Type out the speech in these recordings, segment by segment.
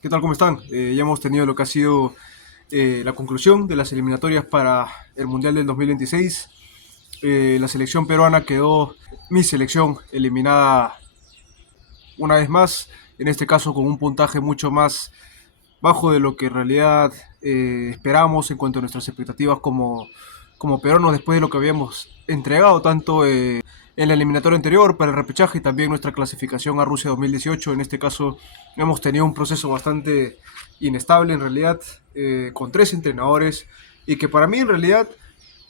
¿Qué tal? ¿Cómo están? Ya hemos tenido lo que ha sido la conclusión de las eliminatorias para el Mundial del 2026. La selección peruana quedó, mi selección, eliminada una vez más, en este caso con un puntaje mucho más bajo de lo que en realidad esperamos en cuanto a nuestras expectativas como peruanos después de lo que habíamos entregado tanto en la eliminatoria anterior para el repechaje y también nuestra clasificación a Rusia 2018. En este caso hemos tenido un proceso bastante inestable en realidad, con tres entrenadores y que para mí en realidad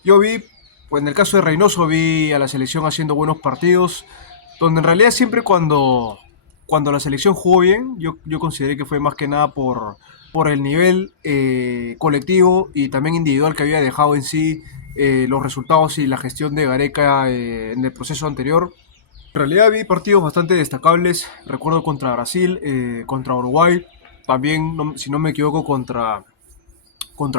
yo vi, pues en el caso de Reynoso vi a la selección haciendo buenos partidos, donde en realidad siempre cuando la selección jugó bien, yo consideré que fue más que nada por el nivel colectivo y también individual que había dejado en sí los resultados y la gestión de Gareca en el proceso anterior. En realidad vi partidos bastante destacables, recuerdo contra Brasil, contra Uruguay, también, si no me equivoco, contra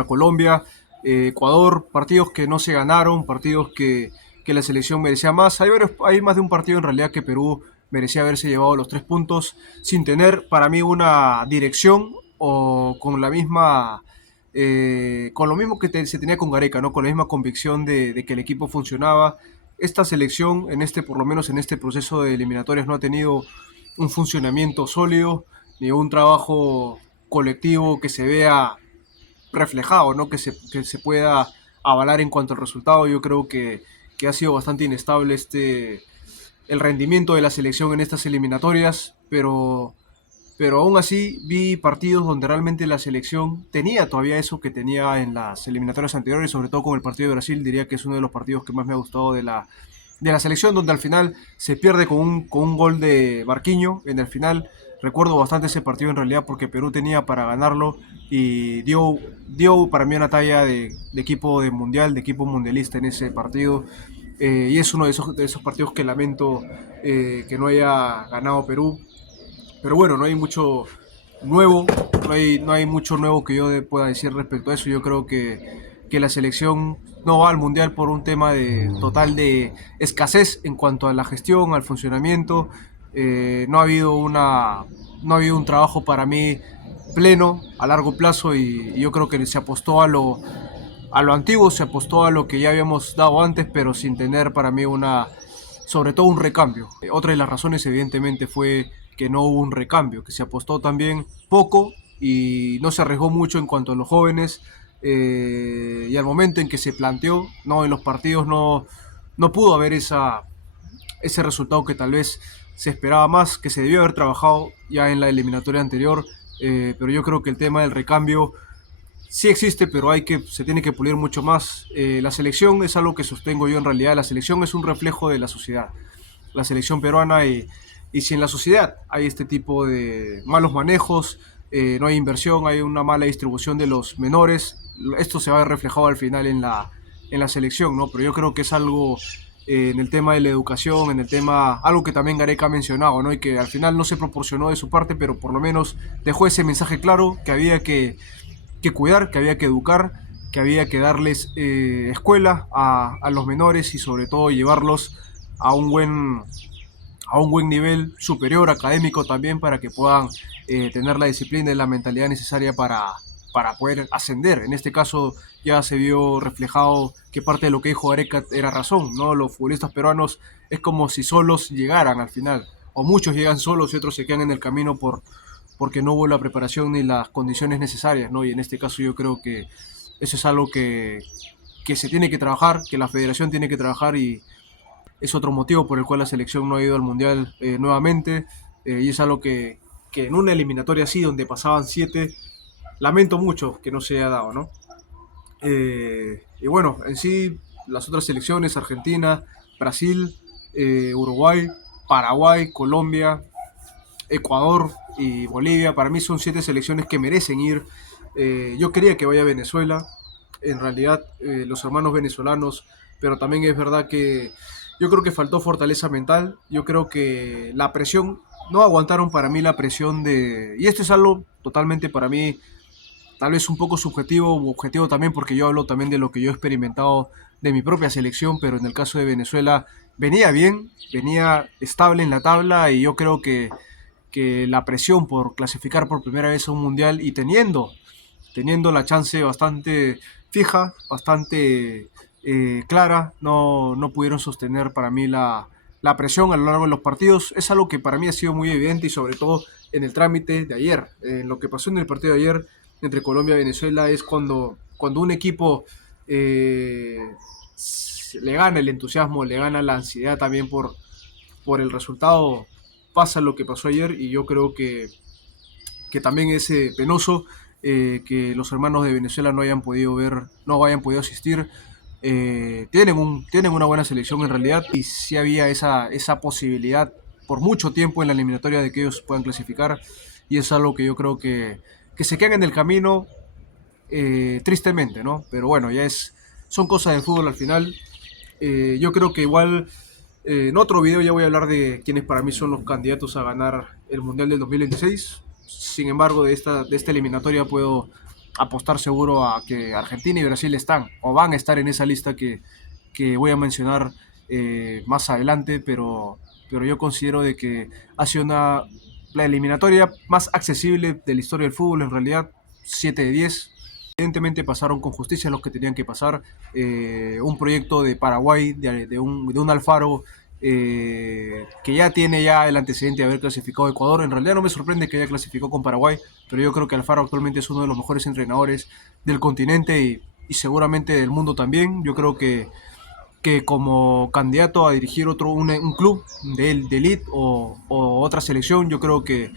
Colombia, Ecuador, partidos que no se ganaron, partidos que la selección merecía más. Hay más de un partido en realidad que Perú merecía haberse llevado los 3 puntos sin tener para mí una dirección o con lo mismo que se tenía con Gareca, ¿no? Con la misma convicción de que el equipo funcionaba. Esta selección, por lo menos en este proceso de eliminatorias, no ha tenido un funcionamiento sólido ni un trabajo colectivo que se vea reflejado, ¿no? Que se pueda avalar en cuanto al resultado. Yo creo que ha sido bastante inestable el rendimiento de la selección en estas eliminatorias, pero aún así vi partidos donde realmente la selección tenía todavía eso que tenía en las eliminatorias anteriores, sobre todo con el partido de Brasil. Diría que es uno de los partidos que más me ha gustado de la selección, donde al final se pierde con un gol de Barquinho en el final. Recuerdo bastante ese partido en realidad porque Perú tenía para ganarlo y dio para mí una talla de equipo de mundial, de equipo mundialista en ese partido. Y es uno de esos partidos que lamento que no haya ganado Perú. Pero bueno, no hay mucho nuevo, no hay mucho nuevo que yo pueda decir respecto a eso. Yo creo que la selección no va al mundial por un tema de total de escasez en cuanto a la gestión, al funcionamiento. No ha habido un trabajo para mí pleno a largo plazo y yo creo que se apostó a lo antiguo, se apostó a lo que ya habíamos dado antes, pero sin tener para mí sobre todo un recambio. Otra de las razones evidentemente fue que no hubo un recambio, que se apostó también poco y no se arriesgó mucho en cuanto a los jóvenes, y al momento en que se planteó, no, en los partidos no pudo haber ese resultado que tal vez se esperaba más, que se debió haber trabajado ya en la eliminatoria anterior. Pero yo creo que el tema del recambio sí existe, pero se tiene que pulir mucho más. La selección es algo que sostengo yo en realidad. La selección es un reflejo de la sociedad. La selección peruana y si en la sociedad hay este tipo de malos manejos, no hay inversión, hay una mala distribución de los menores, esto se va a ver reflejado al final en la selección, ¿no? Pero yo creo que es algo en el tema de la educación, en el tema, algo que también Gareca ha mencionado, ¿no? Y que al final no se proporcionó de su parte, pero por lo menos dejó ese mensaje claro que había que cuidar, que había que educar, que había que darles escuela a los menores y sobre todo llevarlos a un buen, a un buen nivel superior académico también para que puedan tener la disciplina y la mentalidad necesaria para poder ascender. En este caso ya se vio reflejado que parte de lo que dijo Areca era razón, ¿no? Los futbolistas peruanos es como si solos llegaran al final, o muchos llegan solos y otros se quedan en el camino porque no hubo la preparación ni las condiciones necesarias, ¿no? Y en este caso yo creo que eso es algo que se tiene que trabajar, que la federación tiene que trabajar y es otro motivo por el cual la selección no ha ido al Mundial nuevamente. Y es algo que en una eliminatoria así, donde pasaban 7, lamento mucho que no se haya dado, ¿no? Y bueno, en sí, las otras selecciones, Argentina, Brasil, Uruguay, Paraguay, Colombia, Ecuador y Bolivia, para mí son 7 selecciones que merecen ir. Yo quería que vaya Venezuela, en realidad los hermanos venezolanos, pero también es verdad que yo creo que faltó fortaleza mental, yo creo que la presión, no aguantaron para mí la presión y esto es algo totalmente para mí, tal vez un poco subjetivo o objetivo también, porque yo hablo también de lo que yo he experimentado de mi propia selección, pero en el caso de Venezuela venía bien, venía estable en la tabla y yo creo que que la presión por clasificar por primera vez a un mundial y teniendo la chance bastante fija, bastante clara, no pudieron sostener para mí la presión a lo largo de los partidos. Es algo que para mí ha sido muy evidente y sobre todo en el trámite de ayer. Lo que pasó en el partido de ayer entre Colombia y Venezuela es cuando un equipo le gana el entusiasmo, le gana la ansiedad también por el resultado, pasa lo que pasó ayer y yo creo que también es penoso que los hermanos de Venezuela no hayan podido ver, no hayan podido asistir. Tienen una buena selección en realidad y sí había esa posibilidad por mucho tiempo en la eliminatoria de que ellos puedan clasificar y es algo que yo creo que se quedan en el camino tristemente, ¿no? Pero bueno, son cosas del fútbol al final. Yo creo que igual en otro video ya voy a hablar de quienes para mí son los candidatos a ganar el Mundial del 2026. Sin embargo, de esta eliminatoria puedo apostar seguro a que Argentina y Brasil están o van a estar en esa lista que voy a mencionar más adelante, pero yo considero de que ha sido la eliminatoria más accesible de la historia del fútbol, en realidad 7 de 10. Evidentemente pasaron con justicia los que tenían que pasar. Un proyecto de Paraguay, de un Alfaro, que ya tiene ya el antecedente de haber clasificado a Ecuador. En realidad no me sorprende que haya clasificado con Paraguay, pero yo creo que Alfaro actualmente es uno de los mejores entrenadores del continente y seguramente del mundo también. Yo creo que como candidato a dirigir un club de elite o otra selección, yo creo que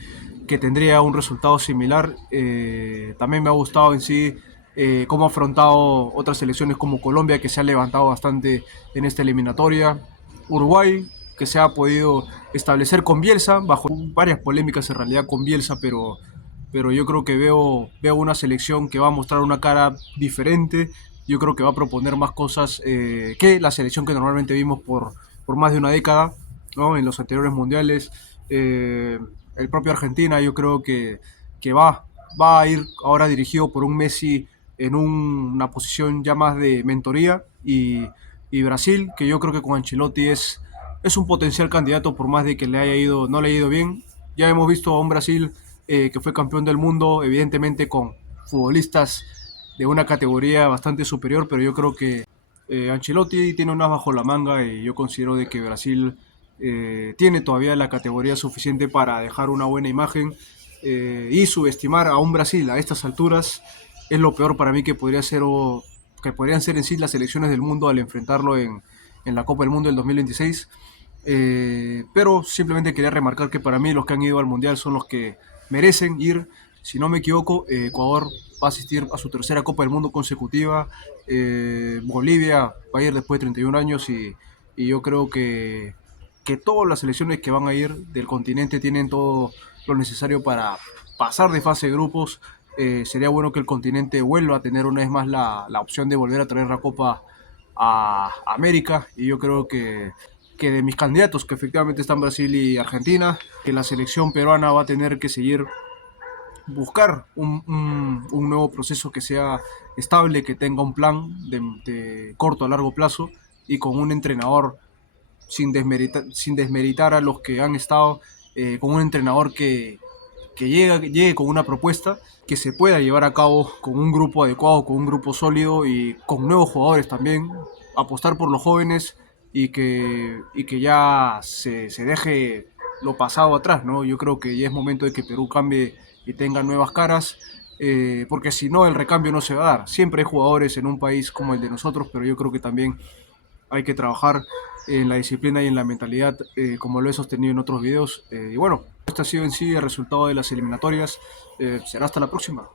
tendría un resultado similar. También me ha gustado en sí cómo ha afrontado otras selecciones como Colombia, que se ha levantado bastante en esta eliminatoria. Uruguay, que se ha podido establecer con Bielsa, bajo varias polémicas en realidad con Bielsa, pero yo creo que veo una selección que va a mostrar una cara diferente. Yo creo que va a proponer más cosas que la selección que normalmente vimos por más de una década, ¿no? En los anteriores mundiales. El propio Argentina yo creo que va a ir ahora dirigido por un Messi en una posición ya más de mentoría y Brasil, que yo creo que con Ancelotti es un potencial candidato por más de que no le haya ido bien. Ya hemos visto a un Brasil que fue campeón del mundo, evidentemente con futbolistas de una categoría bastante superior, pero yo creo que Ancelotti tiene unas bajo la manga y yo considero de que Brasil tiene todavía la categoría suficiente para dejar una buena imagen y subestimar a un Brasil a estas alturas es lo peor para mí que podría ser o que podrían ser en sí las selecciones del mundo al enfrentarlo en la Copa del Mundo del 2026. Pero simplemente quería remarcar que para mí los que han ido al Mundial son los que merecen ir. Si no me equivoco, Ecuador va a asistir a su tercera Copa del Mundo consecutiva. Bolivia va a ir después de 31 años y yo creo que todas las selecciones que van a ir del continente tienen todo lo necesario para pasar de fase de grupos. Sería bueno que el continente vuelva a tener una vez más la opción de volver a traer la Copa a América y yo creo que de mis candidatos, que efectivamente están Brasil y Argentina, que la selección peruana va a tener que seguir buscar un nuevo proceso que sea estable, que tenga un plan de corto a largo plazo y con un entrenador sin desmeritar a los que han estado, con un entrenador que llegue con una propuesta que se pueda llevar a cabo con un grupo adecuado, con un grupo sólido y con nuevos jugadores también, apostar por los jóvenes y que ya se deje lo pasado atrás, ¿no? Yo creo que ya es momento de que Perú cambie y tenga nuevas caras, porque si no el recambio no se va a dar. Siempre hay jugadores en un país como el de nosotros, pero yo creo que también hay que trabajar en la disciplina y en la mentalidad, como lo he sostenido en otros videos. Y bueno, este ha sido en sí el resultado de las eliminatorias. Será hasta la próxima.